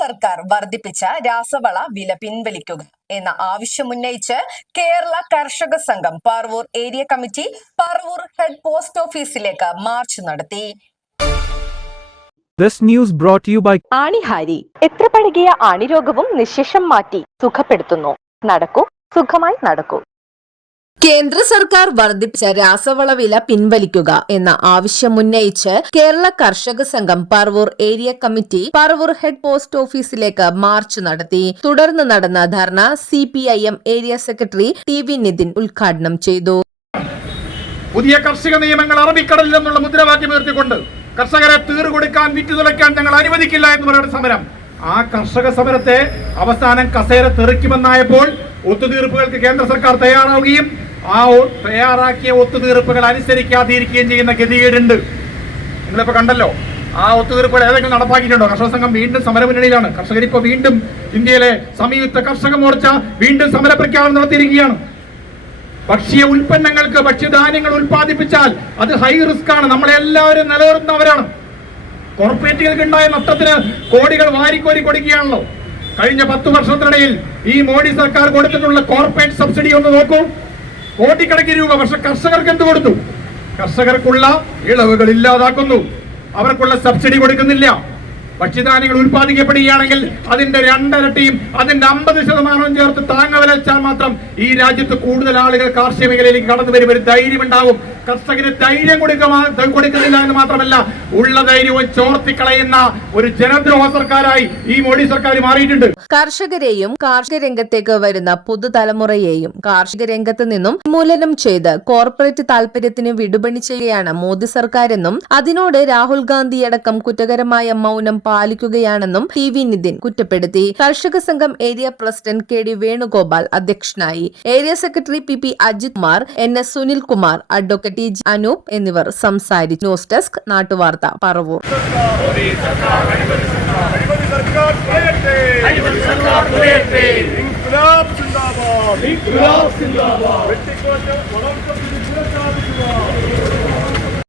സർക്കാർ വർദ്ധിപ്പിച്ച രാസവള വില പിൻവലിക്കുക എന്ന ആവശ്യമുന്നയിച്ച് കേരള കർഷക സംഘം Paravur area committee Paravur head post ഓഫീസിലേക്ക് മാർച്ച് നടത്തി. This news brought to you by ആണിഹാരി. എത്ര പഴകിയ ആണിരോഗവും നിശേഷം മാറ്റി സുഖപ്പെടുത്തുന്നു. നടക്കൂ, സുഖമായി നടക്കൂ. കേന്ദ്ര സർക്കാർ വർദ്ധിപ്പിച്ച രാസവള വില പിൻവലിക്കുക എന്ന ആവശ്യമുന്നയിച്ച് കേരള കർഷക സംഘം Paravur area committee Paravur head post ഓഫീസിലേക്ക് മാർച്ച് നടത്തി. തുടർന്ന് നടന്ന ധർണ CPIM area secretary TV Nithin ഉദ്ഘാടനം ചെയ്തു. പുതിയ കാർഷിക നിയമങ്ങൾ അറബിക്കടലിൽ നിന്നുള്ള മുദ്രാവാക്യം ഉയർത്തിക്കൊണ്ട് കർഷകരെ തീറുകൊടുക്കാൻ വിറ്റുതുളയ്ക്കാൻ ഞങ്ങൾ അനുവദിക്കില്ല എന്ന് പറയുന്ന സമരം, ആ കർഷക സമരത്തെ അവസാനം കസേര തെറിക്കുമെന്നായപ്പോൾ ഒത്തുതീർപ്പുകൾക്ക് കേന്ദ്ര സർക്കാർ തയ്യാറാവുകയും ആ തയ്യാറാക്കിയ ഒത്തുതീർപ്പുകൾ അനുസരിക്കാതിരിക്കുകയും ചെയ്യുന്ന ഗതികേടുണ്ട്. നിങ്ങളിപ്പോ കണ്ടല്ലോ, ആ ഒത്തുതീർപ്പുകൾ ഏതെങ്കിലും നടപ്പാക്കിയിട്ടുണ്ടോ? കർഷക സംഘം വീണ്ടും സമരമുന്നണിയിലാണ്. കർഷകരിപ്പോ വീണ്ടും ഇന്ത്യയിലെ സംയുക്ത കർഷക മോർച്ച വീണ്ടും സമരപ്രഖ്യാപനം നടത്തിയിരിക്കുകയാണ്. ഭക്ഷ്യ ഉൽപ്പന്നങ്ങൾക്ക് ഭക്ഷ്യധാന്യങ്ങൾ ഉൽപ്പാദിപ്പിച്ചാൽ അത് ഹൈ റിസ്ക് ആണ്. നമ്മളെല്ലാവരും നിലനിർത്തുന്നവരാണ്. കോർപ്പറേറ്റുകൾക്ക് ഉണ്ടായ നഷ്ടത്തിന് കോടികൾ വാരിക്കോരി കൊടുക്കുകയാണല്ലോ. കഴിഞ്ഞ 10 വർഷത്തിനിടയിൽ ഈ മോഡി സർക്കാർ കൊടുത്തിട്ടുള്ള കോർപ്പറേറ്റ് സബ്സിഡി ഒന്ന് നോക്കൂ, കോടിക്കണക്കിന് രൂപ. പക്ഷെ കർഷകർക്ക് എന്ത് കൊടുത്തു? കർഷകർക്കുള്ള ഇളവുകൾ ഇല്ലാതാക്കുന്നു, അവർക്കുള്ള സബ്സിഡി കൊടുക്കുന്നില്ല. ഭക്ഷ്യധാന്യങ്ങൾ ഉൽപ്പാദിക്കപ്പെടുകയാണെങ്കിൽ അതിന്റെ 2 ഇരട്ടിയും അതിന്റെ 50% ചേർത്ത് താങ്ങ വില വെച്ചാൽ മാത്രം ഈ രാജ്യത്ത് കൂടുതൽ ആളുകൾ കാർഷിക മേഖലയിലേക്ക് കടന്നു വരും. ഒരു ധൈര്യം ഉണ്ടാവും. കർഷകന് ധൈര്യം കൊടുക്കുന്നില്ല എന്ന് മാത്രമല്ല, ഉള്ള ധൈര്യവും ചോർത്തിക്കളയുന്ന ഒരു ജനദ്രോഹ സർക്കാരായി ഈ മോഡി സർക്കാർ മാറിയിട്ടുണ്ട്. കർഷകരെയും കാർഷിക രംഗത്തേക്ക് വരുന്ന പുതുതലമുറയെയും കാർഷിക രംഗത്ത് നിന്നും ഉന്മൂലനം ചെയ്ത് കോർപ്പറേറ്റ് താൽപര്യത്തിന് വിടുപണി ചെയ്യുകയാണ് മോദി സർക്കാരെന്നും അതിനോട് രാഹുൽ ഗാന്ധിയടക്കം കുറ്റകരമായ മൗനം പാലിക്കുകയാണെന്നും TV നിതിൻ കുറ്റപ്പെടുത്തി. കർഷക സംഘം ഏരിയ പ്രസിഡന്റ് KD വേണുഗോപാൽ അധ്യക്ഷനായി. Area secretary PP Ajith Kumar, NS Sunilkumar, advocate TG Anoop എന്നിവർ സംസാരിച്ചു. ന്യൂസ് ഡെസ്ക് നാട്ടുവാർത്ത പറവൂർ. ഇൻക്ലാബ് സിന്ദാബാദ്.